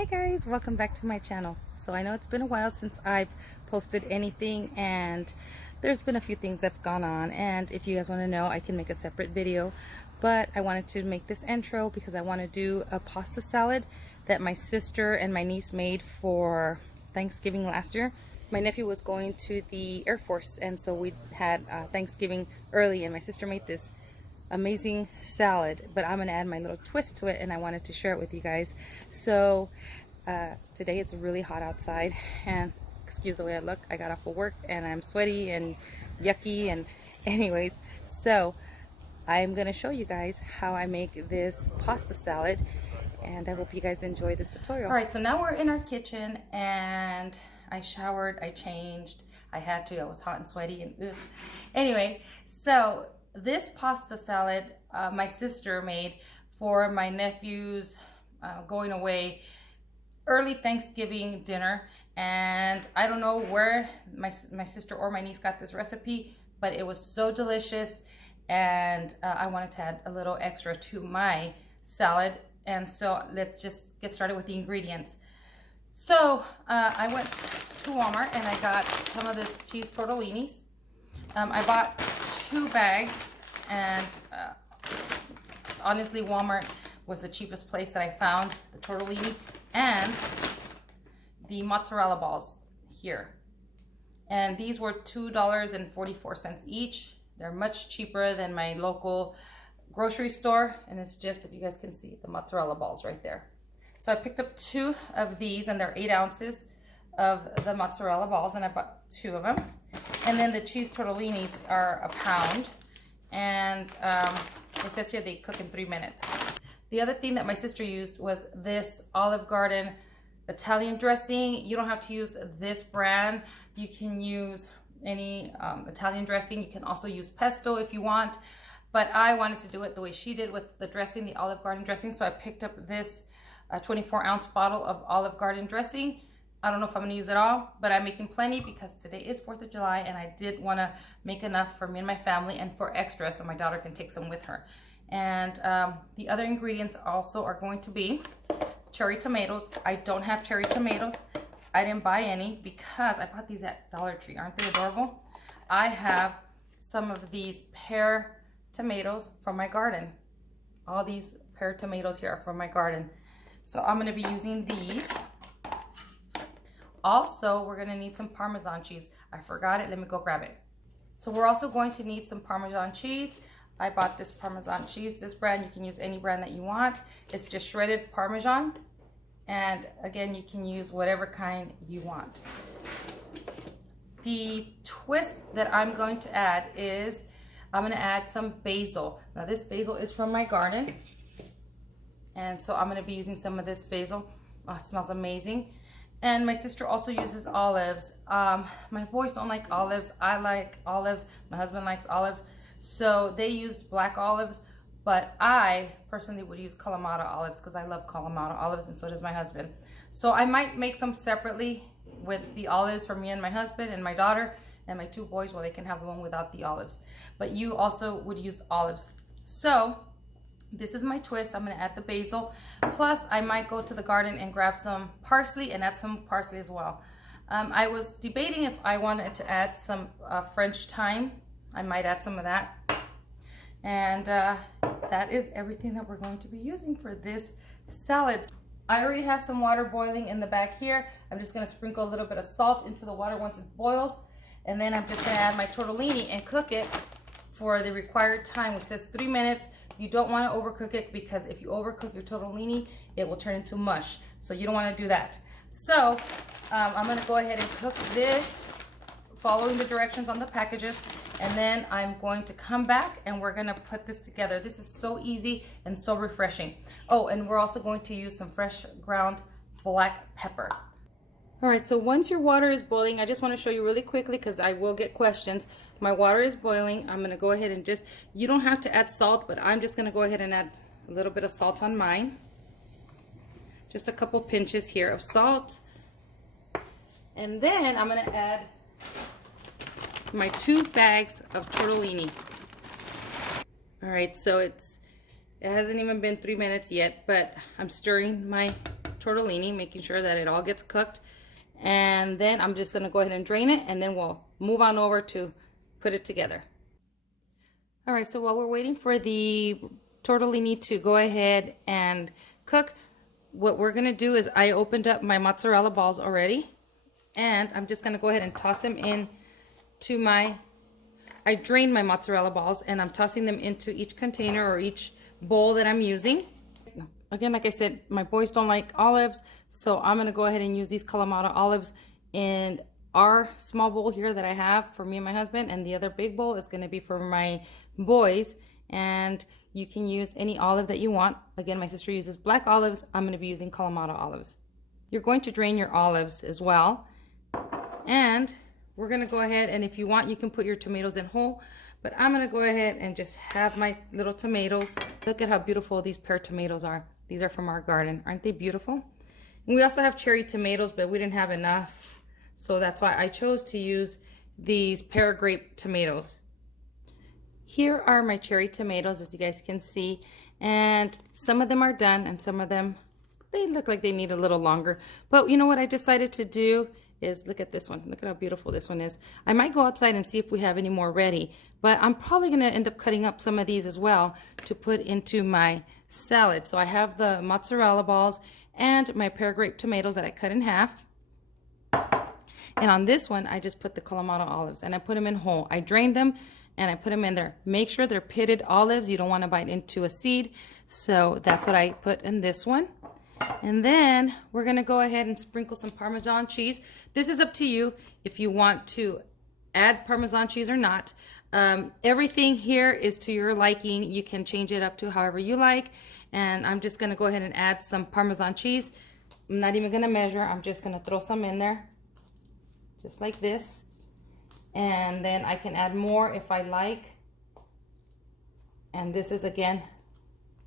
Hi guys, welcome back to my channel. So I know it's been a while since I've posted anything, and there's been a few things that's gone on, and if you guys want to know, I can make a separate video, but I wanted to make this intro because I want to do a pasta salad that my sister and my niece made for Thanksgiving last year. My nephew was going to the Air Force, and so we had Thanksgiving early, and my sister made this amazing salad, but I'm gonna add my little twist to it, and I wanted to share it with you guys. So today it's really hot outside, and excuse the way I look. I got off of work and I'm sweaty and yucky, and anyways, so I'm gonna show you guys how I make this pasta salad, and I hope you guys enjoy this tutorial. All right, so now we're in our kitchen, and I showered, I changed, I had to, I was hot and sweaty, and ugh. Anyway, so this pasta salad my sister made for my nephew's going away early Thanksgiving dinner, and I don't know where my sister or my niece got this recipe, but it was so delicious, and I wanted to add a little extra to my salad. And so let's just get started with the ingredients. So I went to Walmart and I got some of this cheese tortellinis. I bought 2 bags, and honestly Walmart was the cheapest place that I found the tortellini and the mozzarella balls here, and these were $2.44 each. They're much cheaper than my local grocery store, and it's just, if you guys can see, the mozzarella balls right there. So I picked up 2 of these, and they're 8 ounces of the mozzarella balls, and I bought 2 of them. And then the cheese tortellinis are a pound, and it says here they cook in 3 minutes. The other thing that my sister used was this Olive Garden Italian dressing. You don't have to use this brand. You can use any Italian dressing. You can also use pesto if you want, but I wanted to do it the way she did with the dressing, the Olive Garden dressing. So I picked up this 24-ounce bottle of Olive Garden dressing. I don't know if I'm gonna use it all, but I'm making plenty because today is 4th of July, and I did wanna make enough for me and my family and for extra so my daughter can take some with her. And the other ingredients also are going to be cherry tomatoes. I don't have cherry tomatoes. I didn't buy any because I bought these at Dollar Tree. Aren't they adorable? I have some of these pear tomatoes from my garden. All these pear tomatoes here are from my garden. So I'm gonna be using these. Also, we're gonna need some Parmesan cheese. I forgot it, let me go grab it. So we're also going to need some Parmesan cheese. I bought this Parmesan cheese, this brand. You can use any brand that you want. It's just shredded Parmesan. And again, you can use whatever kind you want. The twist that I'm going to add is, I'm gonna add some basil. Now this basil is from my garden, and so I'm gonna be using some of this basil. Oh, it smells amazing. And my sister also uses olives. My boys don't like olives. I like olives. My husband likes olives. So they used black olives, but I personally would use Kalamata olives because I love Kalamata olives, and so does my husband. So I might make some separately with the olives for me and my husband and my daughter and my 2 boys, well, they can have the one without the olives. But you also would use olives. So this is my twist. I'm gonna add the basil. Plus, I might go to the garden and grab some parsley and add some parsley as well. I was debating if I wanted to add some French thyme. I might add some of that. And that is everything that we're going to be using for this salad. I already have some water boiling in the back here. I'm just gonna sprinkle a little bit of salt into the water once it boils. And then I'm just gonna add my tortellini and cook it for the required time, which says 3 minutes. You don't want to overcook it, because if you overcook your tortellini, it will turn into mush. So you don't want to do that. So I'm going to go ahead and cook this, following the directions on the packages, and then I'm going to come back and we're going to put this together. This is so easy and so refreshing. Oh, and we're also going to use some fresh ground black pepper. All right, so once your water is boiling, I just want to show you really quickly because I will get questions. My water is boiling. I'm going to go ahead and just, you don't have to add salt, but I'm just going to go ahead and add a little bit of salt on mine. Just a couple pinches here of salt. And then I'm going to add my 2 bags of tortellini. All right, so it hasn't even been 3 minutes yet, but I'm stirring my tortellini, making sure that it all gets cooked. And then I'm just gonna go ahead and drain it, and then we'll move on over to put it together. All right, so while we're waiting for the tortellini to go ahead and cook, what we're gonna do is I opened up my mozzarella balls already, and I'm just gonna go ahead and toss them in to I drained my mozzarella balls, and I'm tossing them into each container or each bowl that I'm using. Again, like I said, my boys don't like olives, so I'm gonna go ahead and use these Kalamata olives in our small bowl here that I have for me and my husband, and the other big bowl is gonna be for my boys. And you can use any olive that you want. Again, my sister uses black olives. I'm gonna be using Kalamata olives. You're going to drain your olives as well. And we're gonna go ahead, and if you want, you can put your tomatoes in whole, but I'm gonna go ahead and just have my little tomatoes. Look at how beautiful these pear tomatoes are. These are from our garden. Aren't they beautiful? And we also have cherry tomatoes, but we didn't have enough. So that's why I chose to use these pear grape tomatoes. Here are my cherry tomatoes, as you guys can see. And some of them are done, and some of them, they look like they need a little longer. But you know what I decided to do is, look at this one. Look at how beautiful this one is. I might go outside and see if we have any more ready, but I'm probably going to end up cutting up some of these as well to put into my salad. So I have the mozzarella balls and my pear grape tomatoes that I cut in half. And on this one, I just put the Kalamata olives, and I put them in whole. I drained them and I put them in there. Make sure they're pitted olives. You don't want to bite into a seed. So that's what I put in this one. And then we're gonna go ahead and sprinkle some Parmesan cheese. This is up to you if you want to add Parmesan cheese or not. Everything here is to your liking. You can change it up to however you like. And I'm just gonna go ahead and add some Parmesan cheese. I'm not even gonna measure. I'm just gonna throw some in there, just like this. And then I can add more if I like. And this is, again,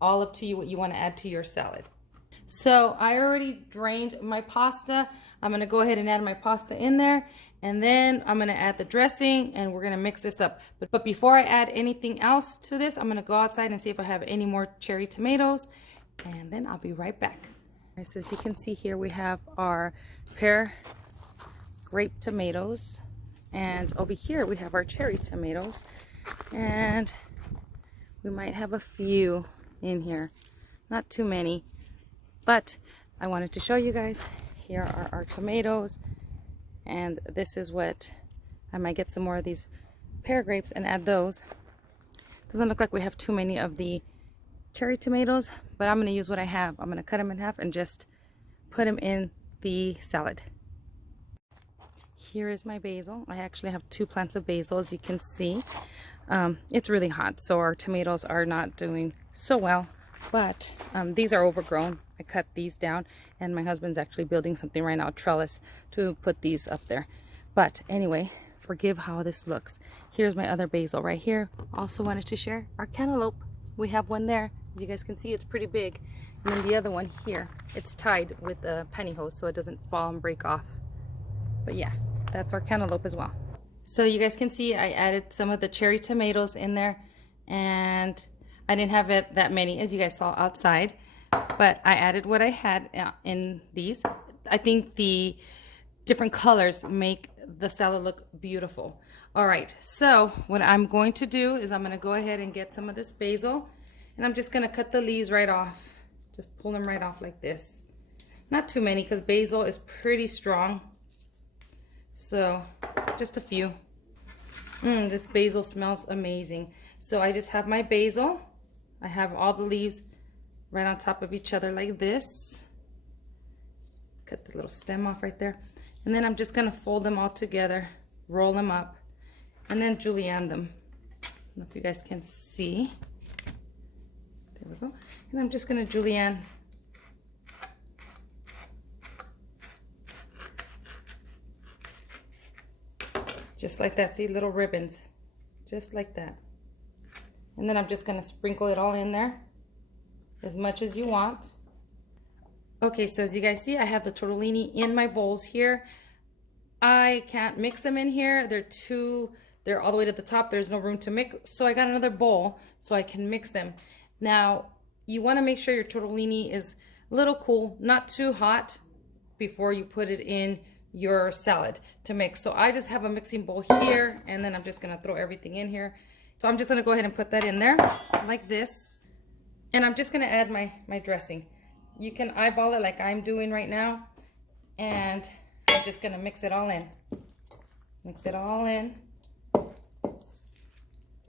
all up to you what you want to add to your salad. So I already drained my pasta. I'm going to go ahead and add my pasta in there, and then I'm going to add the dressing, and we're going to mix this up. But before I add anything else to this, I'm going to go outside and see if I have any more cherry tomatoes, and then I'll be right back. Right, so as you can see here, we have our pear grape tomatoes, and over here we have our cherry tomatoes, and we might have a few in here, not too many. But I wanted to show you guys, here are our tomatoes, and this is what, I might get some more of these pear grapes and add those. Doesn't look like we have too many of the cherry tomatoes, but I'm going to use what I have. I'm going to cut them in half and just put them in the salad. Here is my basil. I actually have 2 plants of basil, as you can see. It's really hot, so our tomatoes are not doing so well, but these are overgrown. I cut these down, and my husband's actually building something right now, a trellis, to put these up there. But anyway, forgive how this looks. Here's my other basil right here. Also wanted to share our cantaloupe. We have one there. As you guys can see, it's pretty big. And then the other one here, it's tied with a pantyhose so it doesn't fall and break off. But yeah, that's our cantaloupe as well. So you guys can see I added some of the cherry tomatoes in there, and I didn't have it that many, as you guys saw outside, but I added what I had in these. I think the different colors make the salad look beautiful. All right, so what I'm going to do is I'm going to go ahead and get some of this basil, and I'm just going to cut the leaves right off. Just pull them right off like this. Not too many, because basil is pretty strong. So just a few. This basil smells amazing. So I just have my basil. I have all the leaves right on top of each other like this. Cut the little stem off right there. And then I'm just going to fold them all together, roll them up, and then julienne them. I don't know if you guys can see. There we go. And I'm just going to julienne just like that. See, little ribbons, just like that. And then I'm just going to sprinkle it all in there, as much as you want. Okay, so as you guys see, I have the tortellini in my bowls here. I can't mix them in here. They're all the way to the top. There's no room to mix. So I got another bowl so I can mix them. Now, you want to make sure your tortellini is a little cool, not too hot before you put it in your salad to mix. So I just have a mixing bowl here, and then I'm just gonna throw everything in here. So I'm just gonna go ahead and put that in there like this. And I'm just gonna add my dressing. You can eyeball it like I'm doing right now. And I'm just gonna mix it all in. Mix it all in.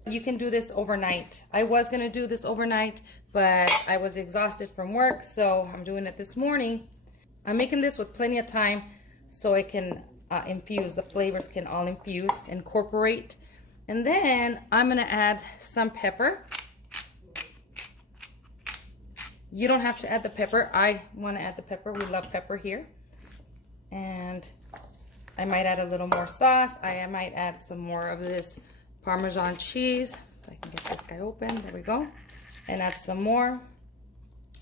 You can do this overnight. I was gonna do this overnight, but I was exhausted from work, so I'm doing it this morning. I'm making this with plenty of time so it can infuse, the flavors can all infuse, incorporate. And then I'm gonna add some pepper. You don't have to add the pepper. I wanna add the pepper. We love pepper here. And I might add a little more sauce. I might add some more of this Parmesan cheese. If I can get this guy open, there we go. And add some more.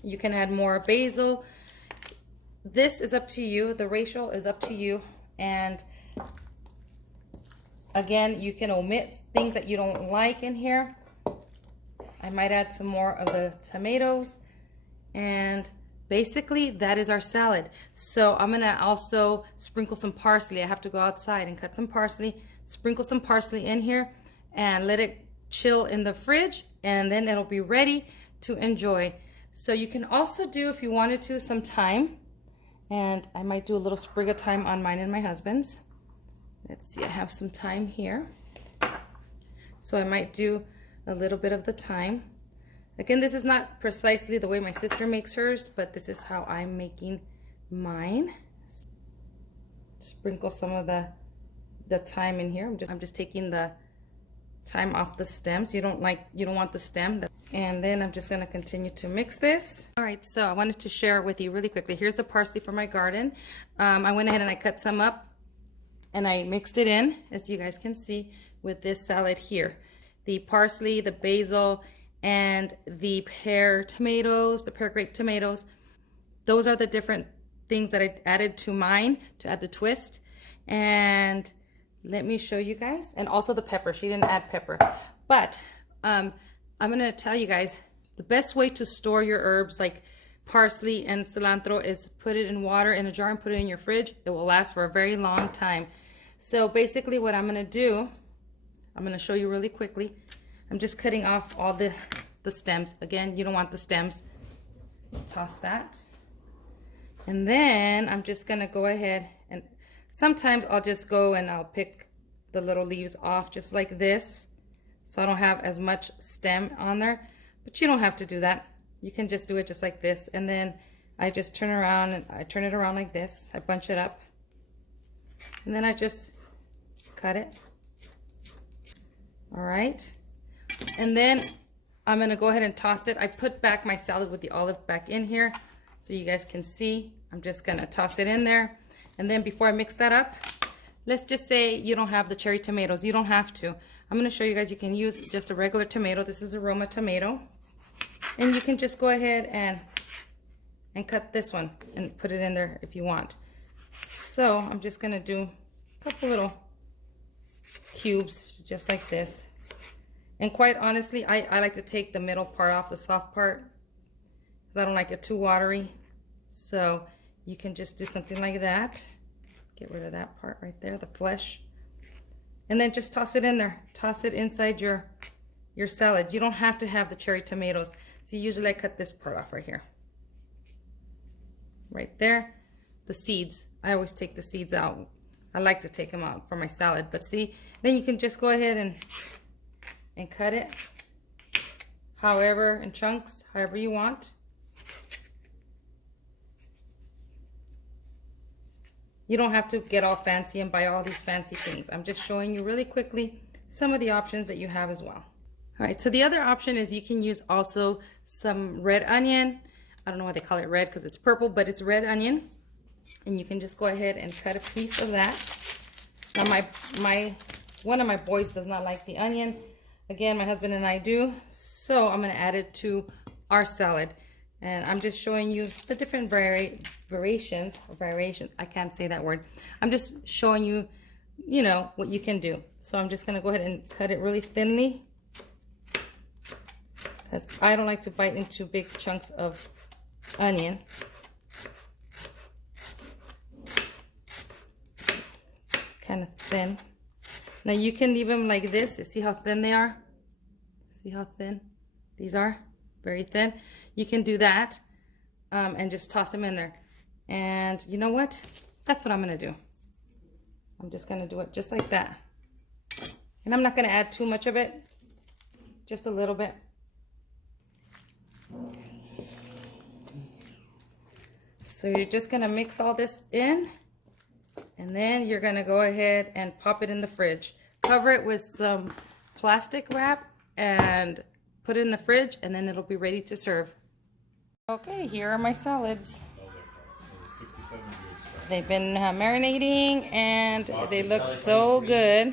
You can add more basil. This is up to you. The ratio is up to you. And again, you can omit things that you don't like in here. I might add some more of the tomatoes. And basically, that is our salad. So I'm gonna also sprinkle some parsley. I have to go outside and cut some parsley, sprinkle some parsley in here, and let it chill in the fridge, and then it'll be ready to enjoy. So you can also do, if you wanted to, some thyme. And I might do a little sprig of thyme on mine and my husband's. Let's see, I have some thyme here. So I might do a little bit of the thyme. Again, this is not precisely the way my sister makes hers, but this is how I'm making mine. Sprinkle some of the thyme in here. I'm just taking the thyme off the stems. You don't want the stem. And then I'm just gonna continue to mix this. All right, so I wanted to share with you really quickly. Here's the parsley from my garden. I went ahead and I cut some up and I mixed it in, as you guys can see, with this salad here. The parsley, the basil, and the pear tomatoes, the pear grape tomatoes. Those are the different things that I added to mine to add the twist. And let me show you guys. And also the pepper. She didn't add pepper. But I'm gonna tell you guys, the best way to store your herbs like parsley and cilantro is put it in water in a jar and put it in your fridge. It will last for a very long time. So basically what I'm gonna do, I'm gonna show you really quickly. I'm just cutting off all the stems. Again, you don't want the stems. Toss that. And then I'm just gonna go ahead and sometimes I'll just go and I'll pick the little leaves off just like this, so I don't have as much stem on there. But you don't have to do that. You can just do it just like this. And then I just turn around and I turn it around like this. I bunch it up. And then I just cut it. All right. And then I'm gonna go ahead and toss it. I put back my salad with the olive back in here so you guys can see. I'm just gonna toss it in there. And then before I mix that up, let's just say you don't have the cherry tomatoes. You don't have to. I'm gonna show you guys, you can use just a regular tomato. This is a Roma tomato. And you can just go ahead and cut this one and put it in there if you want. So I'm just gonna do a couple little cubes just like this. And quite honestly, I like to take the middle part off, the soft part, because I don't like it too watery. So you can just do something like that. Get rid of that part right there, the flesh. And then just toss it in there. Toss it inside your salad. You don't have to have the cherry tomatoes. See, usually I cut this part off right here. Right there. The seeds. I always take the seeds out. I like to take them out for my salad. But see, then you can just go ahead and cut it however, in chunks, however you want. You don't have to get all fancy and buy all these fancy things. I'm just showing you really quickly some of the options that you have as well. All right, so the other option is you can use also some red onion. I don't know why they call it red because it's purple, but it's red onion. And you can just go ahead and cut a piece of that. Now one of my boys does not like the onion. Again, my husband and I do. So I'm gonna add it to our salad. And I'm just showing you the different variations. I can't say that word. I'm just showing you, you know, what you can do. So I'm just gonna go ahead and cut it really thinly, because I don't like to bite into big chunks of onion. kind of thin. Now you can leave them like this. See how thin they are? See how thin these are? Very thin. You can do that and just toss them in there. And you know what? That's what I'm gonna do. I'm just gonna do it just like that. And I'm not gonna add too much of it, just a little bit. So you're just gonna mix all this in, and then you're gonna go ahead and pop it in the fridge. Cover it with some plastic wrap and put it in the fridge, and then it'll be ready to serve. Okay, here are my salads. They've been marinating and they look so good.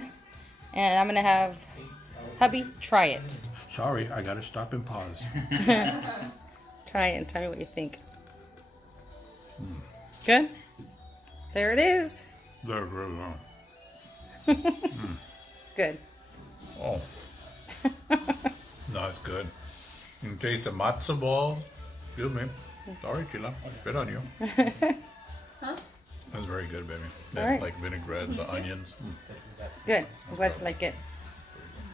And I'm gonna have hubby try it. Sorry, I gotta stop and pause. Try it and tell me what you think. Good? There it is. They're really long. Good. Oh. No, it's good. You can taste the matzo ball. Excuse me. Sorry, Chila. I spit on you. Huh? That's very good, baby. All right. Like vinaigrette, the onions. Good. I'm glad you like it.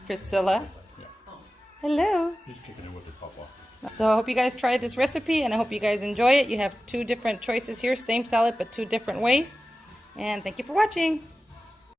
Priscilla. Yeah. Hello. Just kicking it with the papa. So I hope you guys tried this recipe and I hope you guys enjoy it. You have two different choices here. Same salad, but two different ways. And thank you for watching.